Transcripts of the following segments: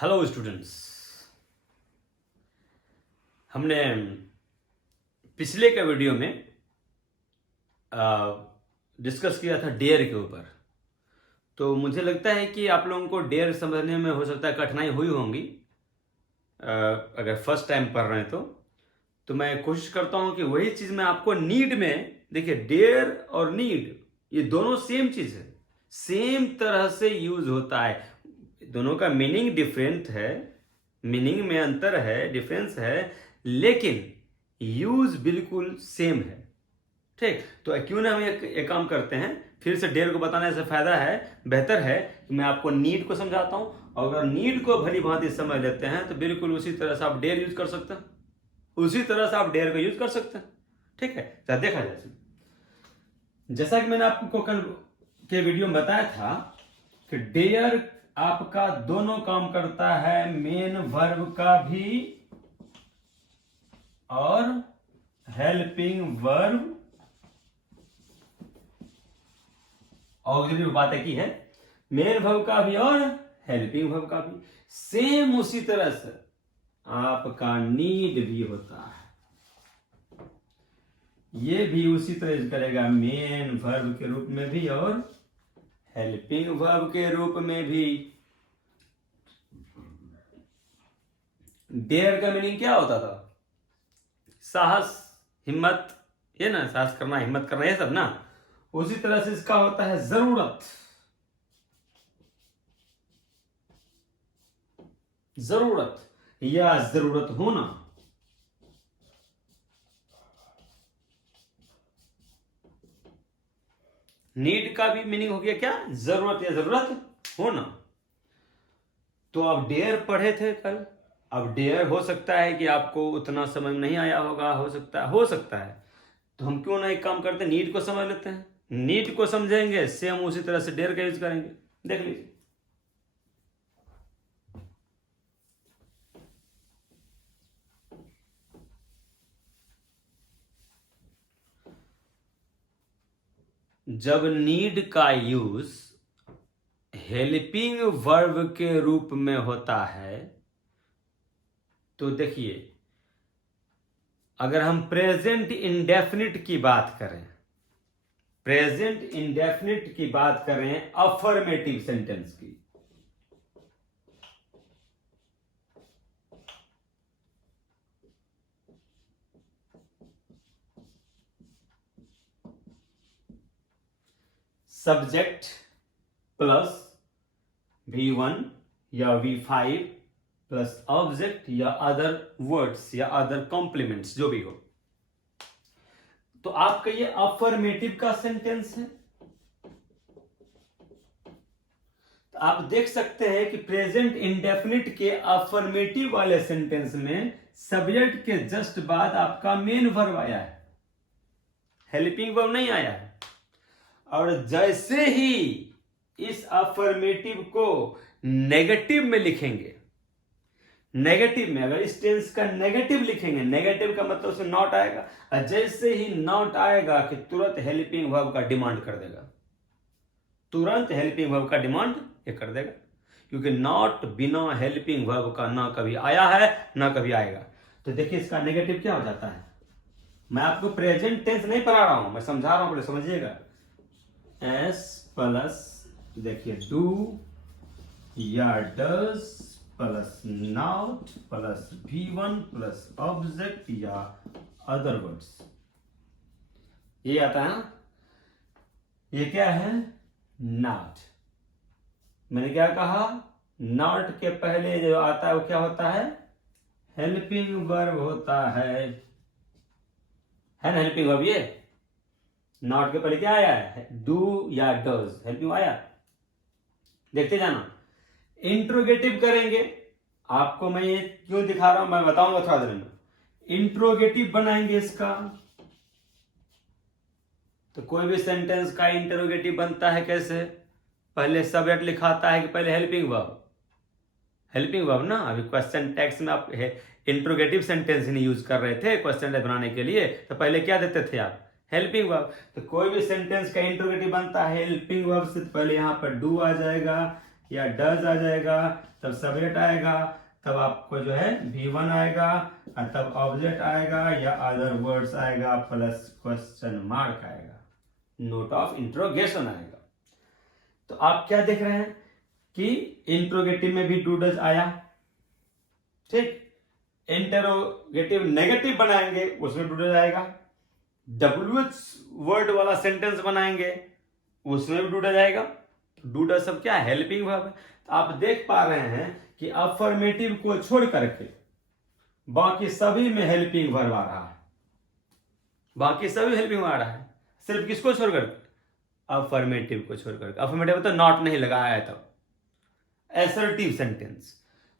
Hello students, हमने पिछले के वीडियो में डिस्कस किया था डेयर के ऊपर। तो मुझे लगता है कि आप लोगों को डेयर समझने में हो सकता है कठिनाई हुई होंगी अगर फर्स्ट टाइम पढ़ रहे हैं तो मैं कोशिश करता हूं कि वही चीज़ मैं आपको नीड में, देखिए डेयर और नीड ये दोनों सेम चीज़ है, सेम तरह से यूज होता है। दोनों का मीनिंग डिफरेंट है, मीनिंग में अंतर है, डिफरेंस है, लेकिन यूज बिल्कुल सेम है। ठीक, तो क्यों ना हम एक काम करते हैं, फिर से डेयर को बताने से फायदा है, बेहतर है कि मैं आपको नीड को समझाता हूं। और अगर नीड को भली भांति समझ लेते हैं तो बिल्कुल उसी तरह से आप डेयर यूज कर सकते हैं, उसी तरह से आप डेयर को यूज कर सकते हैं। ठीक है, तो देखा जाए, जैसा कि मैंने आपको कल के वीडियो में बताया था कि डेयर आपका दोनों काम करता है, मेन वर्ब का भी और हेल्पिंग वर्ब ऑक्सिलरी बातें की है, मेन वर्ब का भी और हेल्पिंग वर्ब का भी। सेम उसी तरह से आपका नीड भी होता है, ये भी उसी तरह करेगा, मेन वर्ब के रूप में भी और हेल्पिंग वर्ब के रूप में भी। डेयर का मीनिंग क्या होता था? साहस, हिम्मत, ये ना, साहस करना, हिम्मत करना, ये सब ना। उसी तरह से इसका होता है जरूरत, जरूरत या जरूरत होना। नीड का भी मीनिंग हो गया क्या? जरूरत या जरूरत होना। तो आप डेयर पढ़े थे कल। अब डेयर हो सकता है कि आपको उतना समझ नहीं आया होगा, हो सकता है। तो हम क्यों ना एक काम करते हैं, नीड को समझ लेते हैं। नीड को समझेंगे, सेम उसी तरह से डेयर का यूज करेंगे। देख लीजिए, जब नीड का यूज हेल्पिंग वर्ब के रूप में होता है तो देखिए, अगर हम प्रेजेंट इंडेफिनिट की बात करें, प्रेजेंट इंडेफिनिट की बात करें अफर्मेटिव सेंटेंस की, सब्जेक्ट प्लस V1 या V5 प्लस ऑब्जेक्ट या अदर वर्ड्स या अदर कॉम्प्लीमेंट्स, जो भी हो, तो आपका ये अफर्मेटिव का सेंटेंस है। तो आप देख सकते हैं कि प्रेजेंट इंडेफिनिट के अफर्मेटिव वाले सेंटेंस में सब्जेक्ट के जस्ट बाद आपका मेन वर्ब आया है, हेल्पिंग वर्ब नहीं आया है। और जैसे ही इस अफर्मेटिव को नेगेटिव में लिखेंगे, नेगेटिव में अगर इस टेंस का नेगेटिव लिखेंगे, नेगेटिव का मतलब उसमें नॉट आएगा, और जैसे ही नॉट आएगा कि तुरंत हेल्पिंग वर्ब का डिमांड कर देगा, तुरंत हेल्पिंग वर्ब का डिमांड ये कर देगा, क्योंकि नॉट बिना हेल्पिंग वर्ब का ना कभी आया है ना कभी आएगा। तो देखिए इसका नेगेटिव क्या हो जाता है। मैं आपको प्रेजेंट टेंस नहीं पढ़ा रहा हूं, मैं समझा रहा हूं, समझिएगा। एस प्लस, देखिए, डू या does plus not plus V1 plus object या अदर वर्ड्स, ये आता है ना। ये क्या है? नॉट। मैंने क्या कहा? नॉट के पहले जो आता है वो क्या होता है? हेल्पिंग वर्ब होता है ना, हेल्पिंग वर्ब। ये नॉट के पहले क्या आया है? डू या डज, हेल्पिंग आया। देखते जाना, इंट्रोगेटिव करेंगे। आपको मैं ये क्यों दिखा रहा हूं मैं बताऊंगा थोड़ा देर में। इंट्रोगेटिव बनाएंगे इसका, तो कोई भी सेंटेंस का इंट्रोगेटिव बनता है कैसे? पहले सब्जेक्ट लिखाता है कि पहले हेल्पिंग वर्ब, हेल्पिंग वर्ब ना। अभी क्वेश्चन टेक्स्ट में आप इंट्रोगेटिव सेंटेंस नहीं यूज कर रहे थे क्वेश्चन बनाने के लिए, तो पहले क्या देते थे आप? Helping verb. तो कोई भी सेंटेंस का इंट्रोगेटिव बनता है हेल्पिंग वर्ब से, तो पहले यहां पर डू आ जाएगा, या डज आ जाएगा, तब सब्जेक्ट आएगा, तब आपको जो है V1 आएगा, और तब ऑब्जेक्ट आएगा या अदर वर्ड्स आएगा प्लस क्वेश्चन मार्क आएगा, नोट ऑफ इंट्रोगेशन आएगा। तो आप क्या देख रहे हैं कि इंट्रोगेटिव में भी डू डज आया, ठीक। इंटरोगेटिव नेगेटिव बनाएंगे उसमें डू डज आएगा, WH वर्ड वाला सेंटेंस बनाएंगे उसमें भी डू डज आएगा। डू डज सब क्या है, हेल्पिंग वर्ब है। तो आप देख पा रहे हैं कि अफर्मेटिव को छोड़ करके बाकी सभी में हेल्पिंग वर्ब आ रहा है, बाकी सभी हेल्पिंग आ रहा है, सिर्फ किसको छोड़कर, अफर्मेटिव को छोड़कर। अफर्मेटिव तो नॉट नहीं लगाया है तब। एसर्टिव सेंटेंस,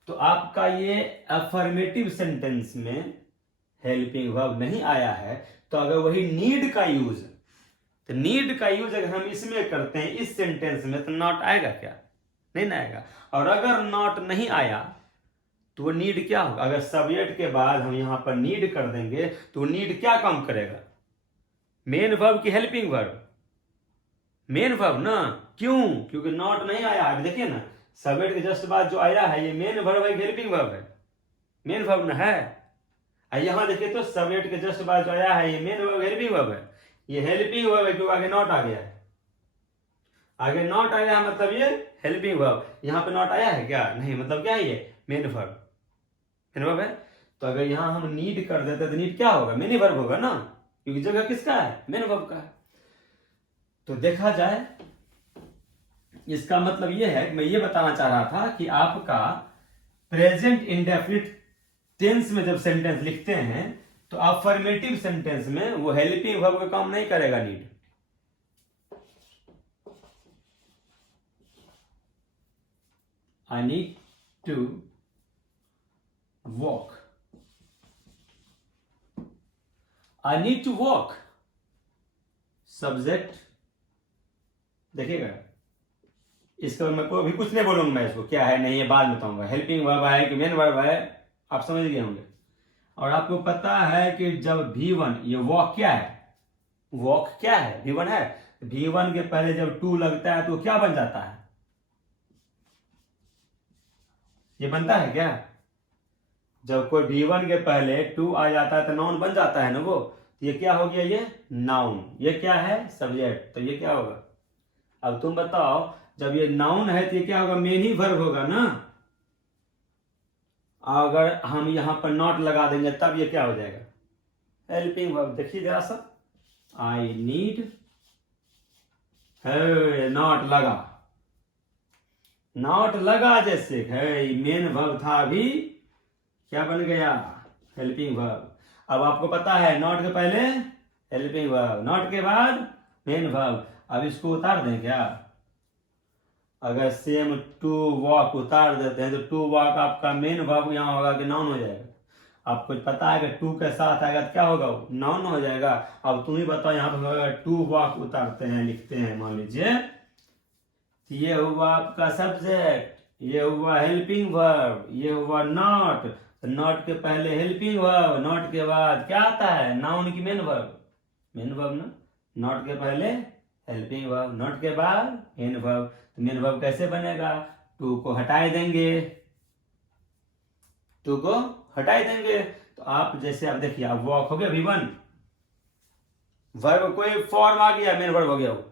तो आपका ये अफर्मेटिव सेंटेंस में हेल्पिंग वर्ब नहीं आया है, तो अगर वही नीड का यूज, तो नीड का यूज अगर हम इसमें करते हैं इस सेंटेंस में, तो नॉट आएगा क्या, नहीं ना आएगा। और अगर नॉट नहीं आया तो वो नीड क्या होगा, अगर सब्जेक्ट के बाद हम यहां पर नीड कर देंगे तो नीड क्या काम करेगा, मेन वर्ब की हेल्पिंग वर्ब, मेन वर्ब ना, क्यों, क्योंकि नॉट नहीं आया। अभी देखिए ना, सब्जेक्ट के जस्ट बाद जो आया है ये मेन वर्ब है, हेल्पिंग वर्ब है, मेन वर्ब ना है। यहां देखिए तो सब्जेक्ट के जस्ट बाद जो आया है ये मेन वर्ब हेल्पिंग वर्ब है, ये हेल्पिंग वर्ब है क्योंकि आगे नॉट आ गया है, आगे नॉट आया है मतलब ये हेल्पिंग वर्ब। यहां पे नॉट आया है क्या, नहीं, मतलब क्या है ये मेन वर्ब, मेन वर्ब है। तो अगर यहां हम नीड कर देते तो नीड क्या होगा, मेन वर्ब होगा ना, क्योंकि जगह किसका है, मेन वर्ब का है। तो देखा जाए इसका मतलब ये है, मैं ये बताना चाह रहा था कि आपका प्रेजेंट इंडेफिनिट टेंस में जब सेंटेंस लिखते हैं तो अफर्मेटिव सेंटेंस में वो हेल्पिंग वर्ब का काम नहीं करेगा need. I need to walk, I need to walk, subject, देखिएगा इसका मैं को अभी कुछ नहीं बोलूंगा, मैं इसको क्या है नहीं है बाद में बताऊंगा, हेल्पिंग वर्ब है कि मेन वर्ब है, आप समझ गए होंगे। और आपको पता है कि जब V1, ये वॉक क्या है, वॉक क्या है, V1 है, V1 के पहले जब टू लगता है तो क्या बन जाता है, ये बनता है क्या, जब कोई V1 के पहले टू आ जाता है तो नाउन बन जाता है ना वो, ये क्या हो गया, ये नाउन, ये क्या है सब्जेक्ट, तो ये क्या होगा। अब तुम बताओ जब ये नाउन है तो ये क्या होगा, मेन ही वर्ब होगा ना। अगर हम यहां पर नॉट लगा देंगे तब ये क्या हो जाएगा, हेल्पिंग वर्ब। देखिए जरा सा, आई नीड, है नॉट लगा, नॉट लगा जैसे है मेन वर्ब था, अभी क्या बन गया, हेल्पिंग वर्ब। अब आपको पता है नॉट के पहले हेल्पिंग वर्ब, नॉट के बाद मेन वर्ब। अब इसको उतार दें क्या, अगर सेम टू वॉक उतार देते हैं तो टू वॉक आपका मेन वर्ब यहां होगा कि नाउन हो जाएगा। आपको पता है कि टू के साथ आएगा तो क्या होगा, नाउन हो जाएगा। अब तुम ही बताओ यहाँ पर टू वॉक उतारते हैं, लिखते हैं मान लीजिए, ये हुआ आपका सब्जेक्ट, ये हुआ हेल्पिंग वर्ब, ये हुआ नॉट, नॉट के पहले हेल्पिंग वर्ब, नॉट के बाद क्या आता है, नाउन की मेन वर्ब, मेन वर्ब ना, नॉट के पहले हेल्पिंग वर्ब, नॉट के बाद मेन वर्ब। तो मेन वर्ब कैसे बनेगा, टू को हटाए देंगे, टू को हटाई देंगे। तो आप जैसे आप देखिए, आप वॉक हो गया V1, वर्ब कोई फॉर्म आ गया, मेन वर्ब हो गया, वो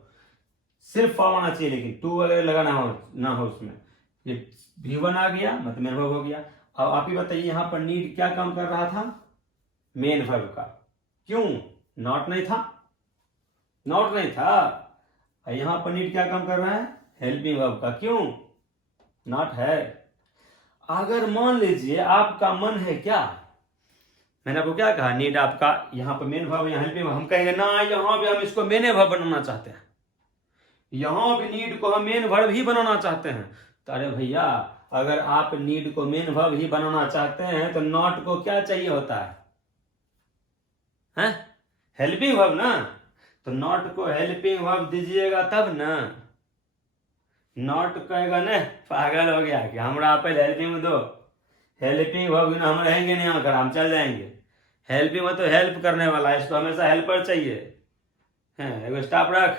सिर्फ फॉर्म आना चाहिए, लेकिन टू वगैरह लगाना हो ना हो उसमें, ये V1 आ गया मतलब मेन वर्ब हो गया। अब आप ही बताइए यहां पर नीड क्या काम कर रहा था, मेन वर्ब का, क्यों, नॉट नहीं था, नॉट नहीं था। यहां पर नीड क्या काम कर रहा है, हेल्पिंग वर्ब का, क्यों, नॉट है। अगर मान लीजिए आपका मन है क्या, मैंने आपको क्या कहा, नीड आपका यहां पर मेन वर्ब, यहां हेल्पिंग वर्ब, हम कहेंगे ना यहां पे हम इसको मेन वर्ब बनाना चाहते हैं, यहां भी नीड को हम मेन वर्ब ही बनाना चाहते हैं। तो अरे भैया, अगर आप नीड को मेन वर्ब ही बनाना चाहते हैं तो नॉट को क्या चाहिए होता है? हेल्पिंग वर्ब ना, तो नॉट को हेल्पिंग वर्ब दीजिएगा तब ना। नॉट कहेगा न पागल हो गया कि हमरा पहले हेल्पिंग दो, हेल्पिंग वर्ब ना हम रहेंगे नहीं आकर, हम चल जाएंगे। हेल्पिंग में तो हेल्प करने वाला है, इसको हमेशा हेल्पर चाहिए, है स्टाफ रख,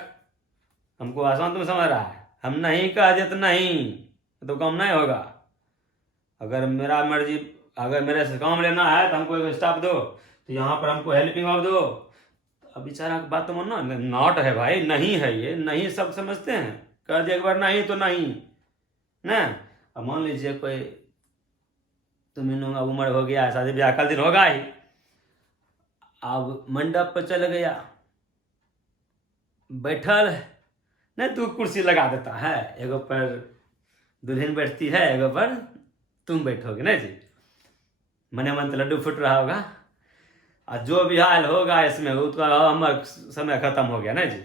हमको आसान तुम समझ रहा है, हम नहीं कह दिया तो नहीं, तो काम नहीं होगा। अगर मेरा मर्जी, अगर मेरे से काम लेना है तो हमको एक स्टाफ दो, तो यहाँ पर हमको हेल्पिंग वर्ब दो। अब बेचारा की बात तो मानना, नॉट है भाई, नहीं है, ये नहीं सब समझते हैं, कह दिया एक बार नहीं तो नहीं ना। अब मान लीजिए कोई तुम इन लोगों का उम्र हो गया, शादी ब्याह का दिन होगा ही, अब मंडप पर चल गया, बैठल नहीं, तू कुर्सी लगा देता है, एगो पर दुल्हन बैठती है, एगो पर तुम बैठोगे ना जी, मने मन तो लड्डू फूट रहा होगा, और जो भी हाल होगा इसमें उसका हमारा समय खत्म हो गया ना जी।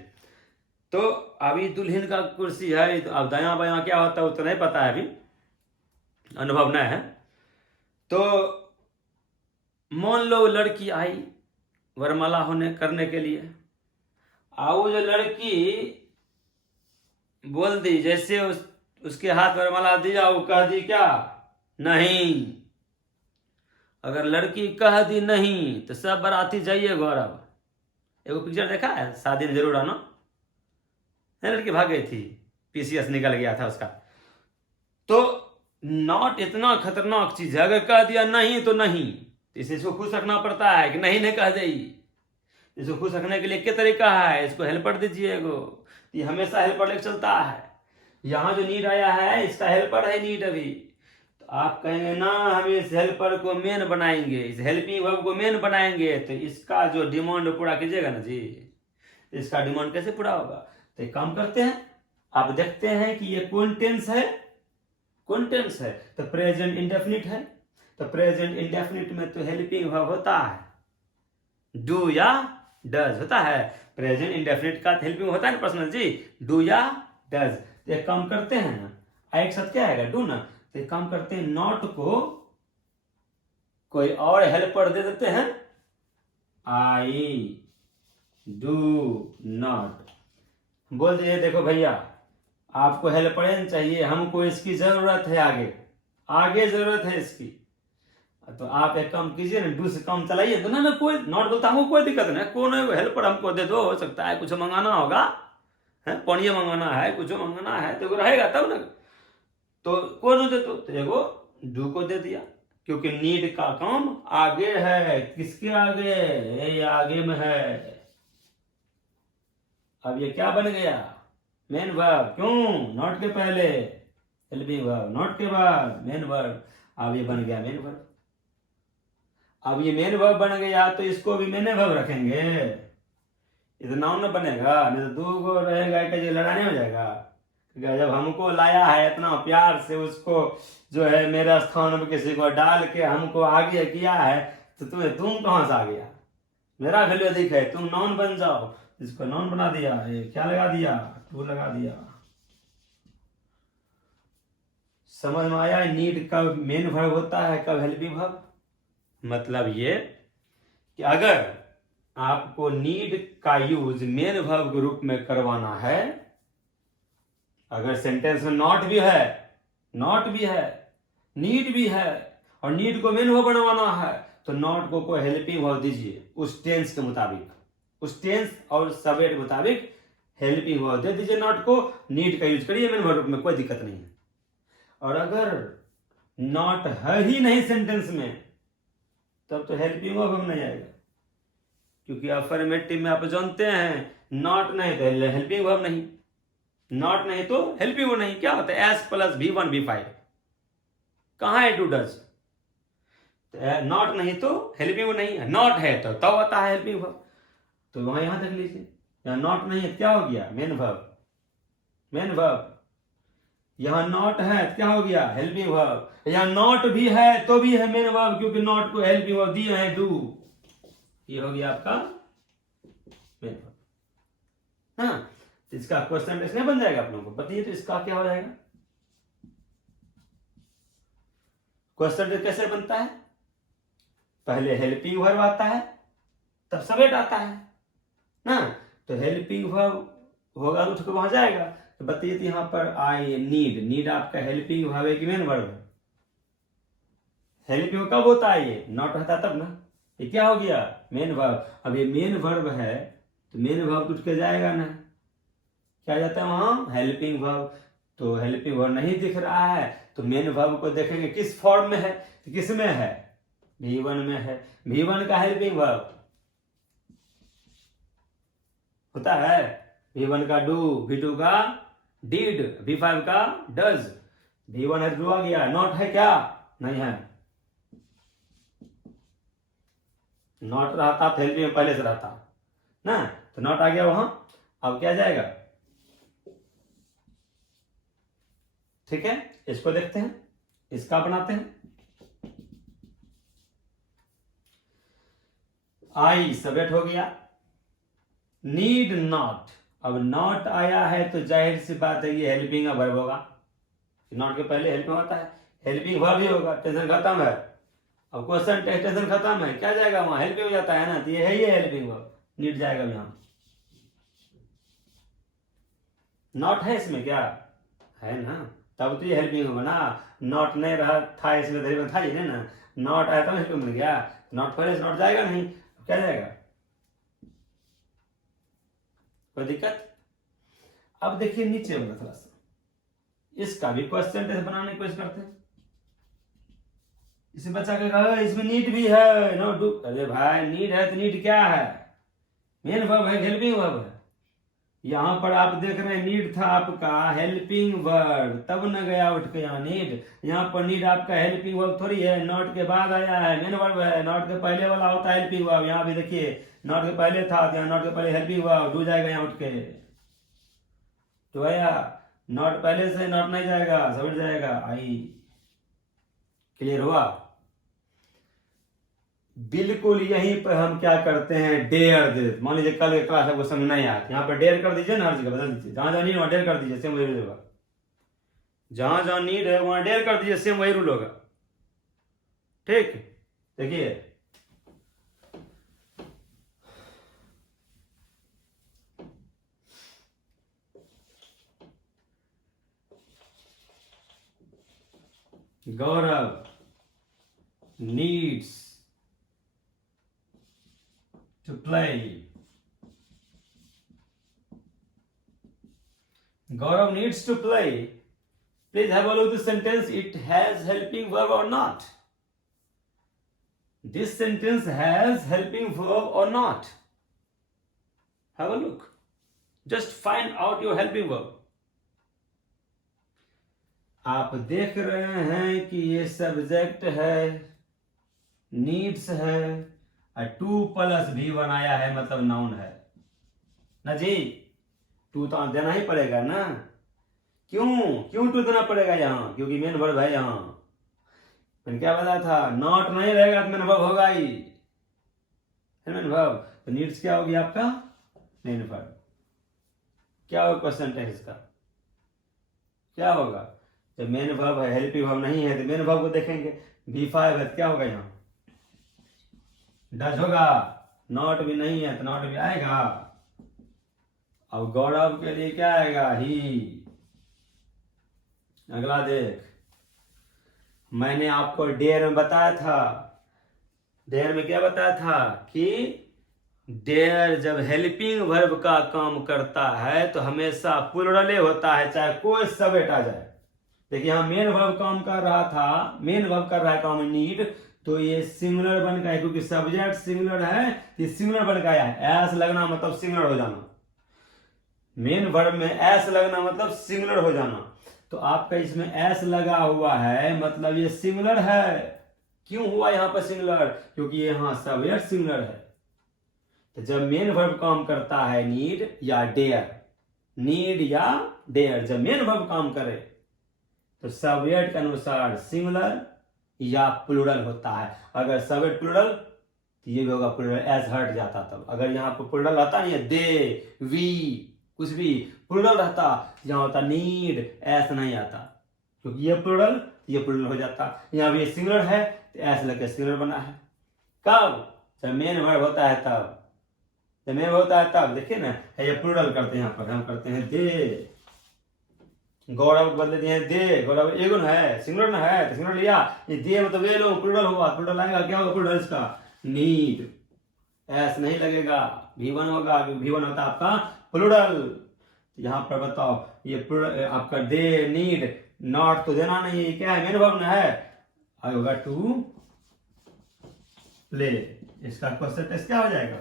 तो अभी दुल्हन का कुर्सी है, तो अब दायां बायां क्या होता है वो तो नहीं पता है, अभी अनुभव नहीं है। तो मान लो लड़की आई वरमाला होने करने के लिए, वो जो लड़की बोल दी, जैसे उसके हाथ वरमाला दिया, वो कह दी क्या, नहीं। अगर लड़की कह दी नहीं तो सब बाराती जाइए गौरव। एगो पिक्चर देखा है, शादी में जरूर आना, लड़की भाग गई थी, पीसीएस निकल गया था उसका। तो नॉट इतना खतरनाक चीज है, अगर कह दिया नहीं तो नहीं, तो इसको खुश रखना पड़ता है कि नहीं कह दे। इसको खुश रखने के लिए क्या तरीका है, इसको हेल्पर दीजिए एगो, ये हमेशा हेल्पर लेकर चलता है। यहाँ जो नीड आया है इसका हेल्पर है नीड अभी, तो आप कहेंगे ना हम इस हेल्पर को मेन बनाएंगे, इस हेल्पिंग वर्ब को मेन बनाएंगे, तो इसका जो डिमांड पूरा कीजिएगा ना जी, इसका डिमांड कैसे पूरा होगा। तो एक काम करते हैं, आप देखते हैं कि ये कौन टेंस है, कौन टेंस है, तो प्रेजेंट इंडेफिनिट है। तो प्रेजेंट इंडेफिनिट में तो हेल्पिंग वर्ब होता है, डू या डज होता है। प्रेजेंट इंडेफिनिट का हेल्पिंग होता है पर्सनल जी, डू या डज। तो एक काम करते हैं ना, आई के साथ क्या आएगा, डू ना, तो एक काम करते हैं, नॉट को कोई और हेल्पर दे देते हैं, आई डू नॉट। बोल दीजिए देखो भैया आपको हेल्पर चाहिए, हमको इसकी जरूरत है, आगे आगे जरूरत है इसकी, तो आप एक काम कीजिए ना, डू से काम चलाइए। तो ना कोई नॉट बोलता, हमको कोई दिक्कत नहीं, कौन है हेल्पर हमको दे दो, हो सकता है कुछ मंगाना होगा, है पानी मंगाना है, कुछ मंगाना है, तो रहेगा तब ना, तो कौन दे दो, तो एगो डू को दे दिया, क्योंकि नीड का काम आगे है, किसके आगे, ये आगे में है। अब ये क्या बन गया, मेन वर्ब, क्यों, नॉट के पहले हेल्पिंग वर्ब, नॉट के बाद मेन वर्ब, अब ये बन गया मेन वर्ब। अब ये मेन वर्ब बन गया तो इसको भी मेन वर्ब रखेंगे, इतना नाउन बनेगा, नहीं तो दो गो रहेगा, एक लड़ाने हो जाएगा। जब हमको लाया है इतना प्यार से, उसको जो है मेरे स्थान में किसी को डाल के हमको आगे किया है, तो तुम कहां से आ गया, मेरा वैल्यू अधिक है, तुम नॉन बन जाओ। इसको नॉन बना दिया, ये क्या लगा दिया, टू लगा दिया। समझ में आया, नीड कब मेन वर्ब होता है, कब हेल्पिंग वर्ब। मतलब ये कि अगर आपको नीड का यूज मेन वर्ब के रूप में करवाना है, अगर सेंटेंस में नॉट भी है, नॉट भी है, नीड भी है, और नीड को मेन वर्ब बनवाना है, तो नॉट को कोई हेल्पिंग वर्ब दीजिए उस टेंस के मुताबिक, उस टेंस और सब्जेक्ट के मुताबिक हेल्पिंग वर्ब दे दीजिए नॉट को, नीड का यूज करिए मेन वर्ब में, कोई दिक्कत नहीं है। और अगर नॉट है ही नहीं सेंटेंस में, तब तो हेल्पिंग वर्ब नहीं आएगा, क्योंकि अफर्मेटिव में आप जानते हैं नॉट नहीं तो हेल्पिंग वर्ब नहीं, नॉट नहीं तो हेल्पिंग वर्ब नहीं। क्या होता है, एस प्लस V1 V5, कहां है डू डज, नॉट नहीं तो हेल्पिंग वर्ब नहीं है, नॉट है तो तब आता है हेल्पिंग वर्ब। तो वहां यहां देख लीजिए, यहां नॉट नहीं है, क्या हो गया, मेन वर्ब, मेन वर्ब। यहां नॉट है तो क्या हो गया, हेल्पिंग वर्ब। यहां नॉट भी है तो भी है मेन वर्ब, क्योंकि नॉट को हेल्पिंग वर्ब दिए हैं डू, ये हो गया आपका मेन वर्ब। हाँ, तो इसका क्वेश्चन टेस्ट नहीं बन जाएगा आप लोगों को, बताइए तो इसका क्या हो जाएगा, क्वेश्चन टेस्ट कैसे बनता है, पहले हेल्पिंग वर्ब आता है तब सब्जेक्ट आता है ना, तो हेल्पिंग वर्ब होगा तो उसको वहां जाएगा। तो बताइए तो यहां पर आई नीड, नीड आपका हेल्पिंग वर्ब है कि मेन वर्ब है, हेल्पिंग कब होता है, ये नॉट होता तब ना, ये क्या हो गया, मेन वर्ब। अब ये मेन वर्ब है तो मेन वर्ब उठ के जाएगा ना, क्या जाता है वहां, हेल्पिंग वर्ब। तो हेल्पिंग वर्ब नहीं दिख रहा है, तो मेन वर्ब को देखेंगे किस फॉर्म में है, तो किस में है, V1 में है। V1 का हेल्पिंग वर्ब होता है V1 का डू, V2 का डिड, V5 का डज। V1 है डू आ गया, नॉट है क्या, नहीं है, नॉट रहता तो हेल्पिंग पहले से रहता ना, तो नॉट आ गया वहां। अब क्या जाएगा, ठीक है, इसको देखते हैं, इसका बनाते हैं। आई सब्जेक्ट हो गया, नीड नॉट, अब नॉट आया है तो जाहिर सी बात है ये हेल्पिंग वर्ब होगा, नॉट के पहले हेल्पिंग होता है, हेल्पिंग वर्ब ही होगा, टेंशन खत्म है। अब क्वेश्चन टेंशन खत्म है, क्या जाएगा वहां, हेल्पिंग हो जाता है ना, तो ये है, ये हेल्पिंग वर्ब, नीड जाएगा यहां। नॉट है इसमें क्या है ना, तब तो ये हेल्पिंग होगा ना, नॉट नहीं रहा था इसमें धैर्य था ही ना, नॉट आया तो हेल्पिंग मिल गया, नॉट पहले से नॉट जाएगा नहीं, क्या जाएगा, कोई दिक्कत। अब देखिए नीचे होगा थोड़ा सा, इसका भी क्वेश्चन टेस्ट बनाने की कोशिश करते हैं। इसे बच्चा के कहा इसमें नीड भी है, नो डू, अरे भाई नीड है तो नीड क्या है, मेन वर्ब है, हेल्पिंग वर्ब है। यहां पर आप देख रहे हैं नीड था आपका हेल्पिंग वर्ब, तब न गया उठ के यहाँ नीड, यहाँ पर नीड आपका हेल्पिंग वर्ब थोड़ी है, नॉट के बाद आया है, मेन वर्ब है, नॉट के पहले वाला होता है हेल्पिंग वर्ब। यहाँ भी देखिए नॉट के पहले था, यहाँ नॉट के पहले हेल्पिंग वर्ब, डू जाएगा यहाँ उठ के, तो आया नॉट पहले से, नॉट नहीं जाएगा, समझ जाएगा। आई क्लियर हुआ। बिल्कुल यहीं पर हम क्या करते हैं, डेयर दे, मान लीजिए कल के क्लास आपको समझ नहीं आया, यहाँ पर डेयर कर दीजिए ना, हर जगह बदल दीजिए, जहां जहां नीड वहां डेयर कर दीजिए, सेम वही रूल होगा, जहां जहां नीड है वहां डेयर कर दीजिए, सेम वही रूल होगा, ठीक। देखिए गौरव needs to play, Gaurav needs to play, please have a look at this sentence, it has helping verb or not, this sentence has helping verb or not, have a look, just find out your helping verb। आप देख रहे हैं कि ये subject है, needs है, और 2 + V1 आया है, मतलब नाउन है ना जी, 2 तो देना ही पड़ेगा ना, क्यों 2 देना पड़ेगा यहाँ, क्योंकि मेन वर्ब है यहाँ। मैंने क्या बताया था, नॉट नहीं रहेगा तो मेन वर्ब होगा ही, मेन वर्ब, तो नीड्स क्या होगी आपका, मेन वर्ब। क्या होगा क्वेश्चन टेंस का, क्या होगा, जब मेन वर्ब है, हेल्पिंग वर्ब नहीं है, तो मेन वर्ब को देखेंगे, V5 है तो क्या होगा यहाँ, डज होगा, नॉट भी नहीं है तो नॉट भी आएगा। अब गौरव के लिए क्या आएगा, ही। अगला देख, मैंने आपको डेयर में बताया था, डेयर में क्या बताया था कि डेयर जब हेल्पिंग वर्ब का काम करता है तो हमेशा प्लूरल होता है, चाहे कोई सब्जेक्ट आ जाए। देखिए यहाँ मेन वर्ब काम कर रहा था, मेन वर्ब कर रहा है काम नीड, तो ये सिंगुलर बन गया, क्योंकि सब्जेक्ट सिंगुलर है, ये सिंगुलर बन गया है, एस लगना मतलब सिंगुलर हो जाना, मेन वर्ब में एस लगना मतलब सिंगुलर हो जाना, तो आपका इसमें एस लगा हुआ है, मतलब ये सिंगुलर है। क्यों हुआ यहाँ पर सिंगुलर, क्योंकि यहाँ सब्जेक्ट सिंगुलर है। तो जब मेन वर्ब काम करता है नीड या डेयर, नीड या डेयर, जब मेन वर्ब काम करे तो सब्जेक्ट के अनुसार सिंगुलर या प्लूरल होता है। अगर सब्जेक्ट प्लूरल तो ये भी होगा प्लूरल, एस हट जाता तब। अगर यहाँ पर प्लूरल रहता नहीं है, दे, वी, कुछ भी प्लूरल रहता, यहाँ होता नीड, एस नहीं आता, क्योंकि ये प्लूरल हो जाता। यहाँ भी सिंगुलर है तो एस लगे सिंगुलर बना है। कब, जब मेन वर्ब होता है तब, जब मेन होता है तब। देखिए ना, ये प्लूरल करते हैं, यहाँ पर हम करते हैं दे, गौरव को बदले दिए दे, गौरव एगो न है, सिंगुलर न है तो सिंगुलर लिया, ये दे मतलब वे लोग, प्लूरल हुआ, प्लूरल आएगा, क्या होगा प्लूरल इसका, नीड, एस नहीं लगेगा, V1 होगा, V1 होता है आपका प्लूरल। यहाँ पर बताओ ये आपका दे, नीड, नॉट तो देना नहीं है, ये क्या है, मेन वर्ब ना है, होगा टू प्ले। इसका क्वेश्चन टेस्ट क्या हो जाएगा,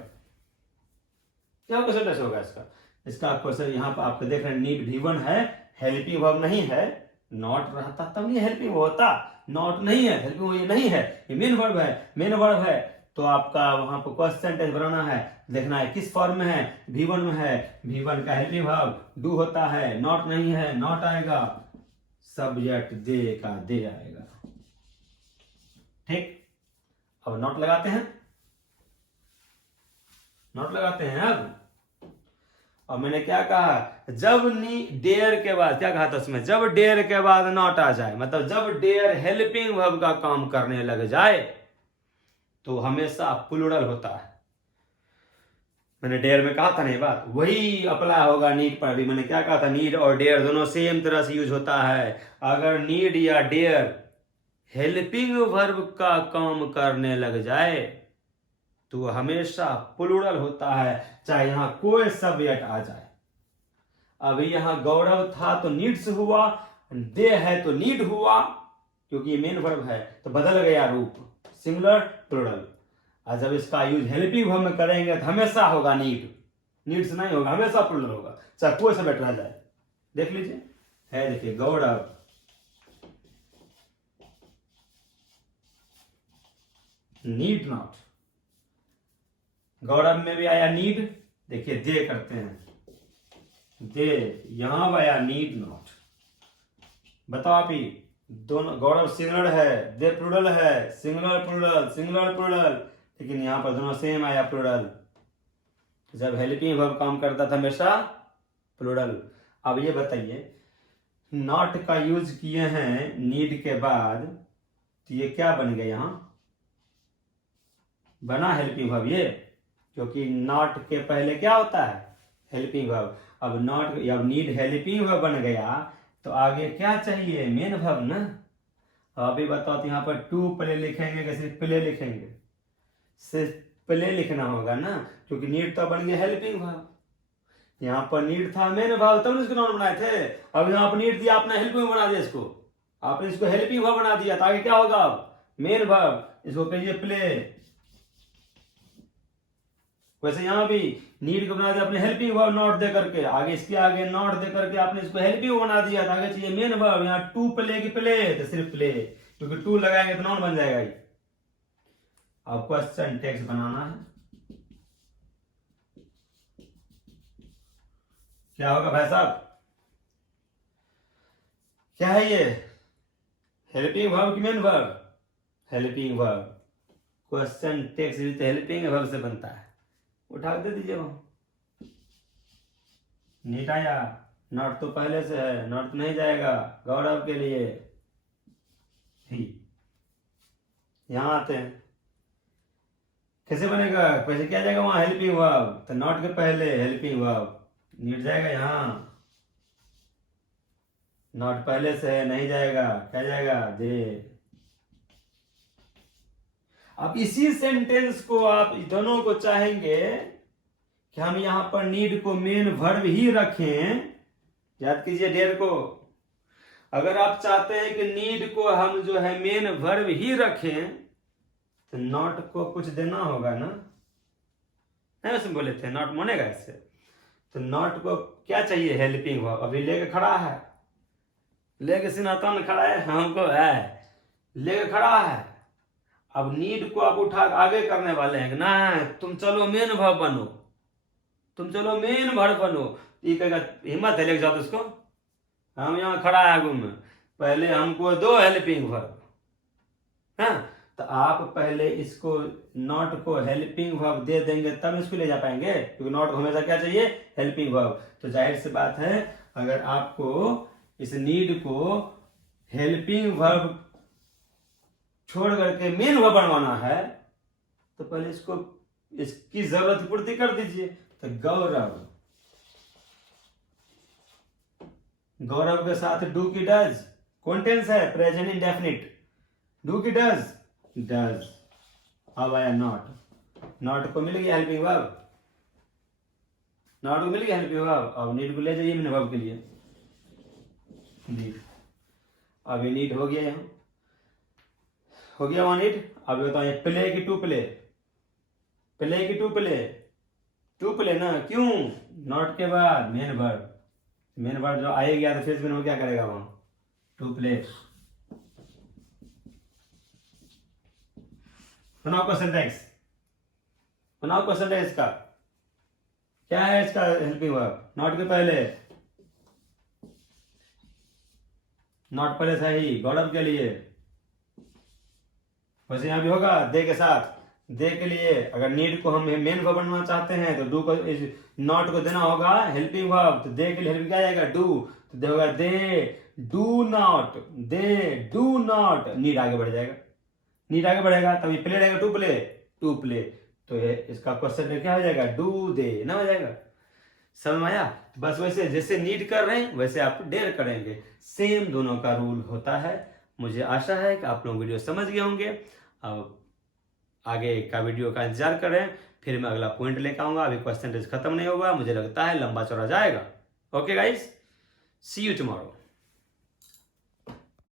क्या क्वेश्चन टेस्ट होगा इसका? इसका क्वेश्चन यहाँ पर आपको देख रहे हैं, नीड V1 है, हेल्पिंग वर्ब नहीं है, नॉट रहता तब नहीं हेल्पिंग होता, नॉट नहीं है, हेल्पिंग ये नहीं है, ये मेन वर्ब है, मेन वर्ब है, तो आपका वहां पर क्वेश्चन टेस्ट बनाना है, देखना है किस फॉर्म में है, V1 में है, V1 का हेल्पिंग वर्ब डू होता है, नॉट नहीं है, नॉट आएगा, सब्जेक्ट दे का दे आएगा। ठीक, अब नॉट लगाते हैं, नॉट लगाते हैं अब मैंने क्या कहा, जब डेयर के बाद क्या कहा था उसमें, जब डेयर के बाद नॉट आ जाए, मतलब जब डेयर हेल्पिंग वर्ब का काम करने लग जाए तो हमेशा प्लूरल होता है। मैंने डेयर में कहा था नहीं बात, वही अप्लाई होगा नीड पर भी। मैंने क्या कहा था, नीड और डेयर दोनों सेम तरह से यूज होता है। अगर नीड या डेयर हेल्पिंग वर्ब का काम करने लग जाए तो हमेशा प्लूरल होता है, चाहे यहां कोई सब्जेक्ट आ जाए। अभी यहां गौरव था तो नीड्स हुआ, दे है तो नीड हुआ, क्योंकि ये मेन वर्ब है तो बदल गया रूप, सिंगुलर प्लूरल। और जब इसका यूज हेल्पिंग वर्ब में करेंगे तो हमेशा होगा नीड, नीड्स नहीं होगा, हमेशा प्लूरल होगा, चाहे कोई सब्जेक्ट रह जाए। देख लीजिए है, देखिए गौरव, नीड नॉट, गौरव में भी आया नीड, देखिए दे करते हैं, दे, यहां आया नीड नॉट। बताओ आप ही, दोनों गौरव सिंगुलर है, दे प्लूरल है, सिंगुलर प्लूरल, सिंगुलर प्लूरल, लेकिन यहां पर दोनों सेम आया प्लूरल। जब हेल्पिंग वर्ब काम करता था हमेशा प्लूरल। अब ये बताइए, नॉट का यूज किए हैं नीड के बाद तो ये क्या बन गया, यहां बना हेल्पिंग वर्ब ये, क्योंकि नॉट के पहले क्या होता है, हेल्पिंग वर्ब। अब नॉट, अब नीड हेल्पिंग वर्ब बन गया तो आगे क्या चाहिए, मेन वर्ब ना। अभी बताओ तो यहाँ पर टू प्ले लिखेंगे कि सिर्फ प्ले लिखेंगे, सिर्फ प्ले लिखना होगा ना, क्योंकि नीड तो बन गया हेल्पिंग वर्ब। यहाँ पर नीड था मेन वर्ब, तब इसको नाउन बनाए थे। अब यहाँ पर नीड दिया, आपने हेल्पिंग बना दिया इसको, आपने इसको हेल्पिंग वर्ब बना दिया, तो आगे क्या होगा, अब मेन वर्ब, इसको कहिए प्ले। वैसे यहां भी नीड को बना दिया आपने हेल्पिंग वर्ब नॉट दे करके, आगे इसके आगे नॉट दे करके आपने इसको हेल्पिंग बना दिया, तो आगे चाहिए मेन वर्ब। यहाँ टू प्ले की प्ले, तो सिर्फ प्ले, क्योंकि टू लगाएंगे तो नॉन बन जाएगा ही। अब क्वेश्चन टेक्स्ट बनाना है, क्या होगा भाई साहब, क्या है ये, हेल्पिंग वर्ब की main verb, helping verb. Question text भी तो हेल्पिंग वर्ब से बनता है, उठा दे दीजिए वहां। नीट आया, नॉट तो पहले से है, नॉट तो नहीं जाएगा गौरव के लिए ही। यहां आते हैं, कैसे बनेगा, कैसे क्या जाएगा वहां, हेल्पिंग वर्ब, तो नॉट के पहले हेल्पिंग वर्ब, नीट जाएगा यहां, नॉट पहले से है, नहीं जाएगा, क्या जाएगा, दे। अब इसी सेंटेंस को आप दोनों को चाहेंगे कि हम यहां पर नीड को मेन वर्ब ही रखें, याद कीजिए डेयर को। अगर आप चाहते हैं कि नीड को हम जो है मेन वर्ब ही रखें तो नॉट को कुछ देना होगा ना, नहीं उसमें बोले थे नॉट बनेगा इससे, तो नॉट को क्या चाहिए, हेल्पिंग वर्ब। अभी लेके खड़ा है, लेके सिनातन खड़ा है, हमको है लेके खड़ा है। अब नीड को आप उठा आगे करने वाले हैं कि ना तुम चलो मेन वर्ब बनो, तुम चलो मेन वर्ब बनो, ये कहेगा हिम्मत है लेके जाओ उसको, हम यहाँ खड़ा है आगू में, पहले हमको दो हेल्पिंग वर्ब, हाँ तो आप पहले इसको नॉट को हेल्पिंग वर्ब दे देंगे तब इसको ले जा पाएंगे, क्योंकि नॉट को हमेशा क्या चाहिए, हेल्पिंग वर्ब। तो जाहिर सी बात है अगर आपको इस नीड को हेल्पिंग वर्ब छोड़ करके मेन वर्ब बनवाना है तो पहले इसको इसकी जरूरत पूर्ति कर दीजिए। तो गौरव, गौरव के साथ डू की डज, कौन टेंस है, प्रेजेंट इंडेफिनिट, डू की डज, डज। अब आया नॉट, नॉट को मिल गया हेल्पिंग वर्ब, नॉट को मिल गया हेल्पिंग वर्ब, अब नीड को ले जाइए मैंने वर्ब के लिए, नीड। अब ये नीड हो गया, यहाँ हो गया वहां नीड। अब बताओ ये प्ले की टू प्ले, प्ले की टू प्ले, टू प्ले ना, क्यों? नॉट के बाद मेन वर्ब, मेन वर्ब जो आए गया तो फेस में क्या करेगा वहां, टू प्ले। सुनाओ क्वेश्चन टेक्स, सुनाओ क्वेश्चन टेक्स का क्या है, इसका हेल्पिंग वर्ब नॉट के पहले, नॉट पहले सही गौरव के लिए, वैसे यहां भी होगा दे के साथ, दे के लिए अगर नीड को हम मेन वर्ब बनना चाहते हैं तो डू को, नॉट को देना होगा हेल्पिंग वर्ब, तो दे के लिए हेल्पिंग क्या आएगा, डू, तो दे होगा they do not, they do not, need आगे बढ़ जाएगा, नीड आगे बढ़ेगा तभी प्ले रहेगा, टू प्ले, टू प्ले, तो ये इसका क्वेश्चन क्या हो जाएगा, डू दे ना हो जाएगा। समझ में आया? बस वैसे जैसे नीड कर रहे हैं वैसे आप डेयर करेंगे, सेम दोनों का रूल होता है। मुझे आशा है कि आप लोग वीडियो समझ गए होंगे। अब आगे का वीडियो का इंतजार करें, फिर मैं अगला पॉइंट लेकर आऊंगा। अभी क्वेश्चन खत्म नहीं होगा, मुझे लगता है लंबा चौड़ा जाएगा। Okay guys, see you tomorrow.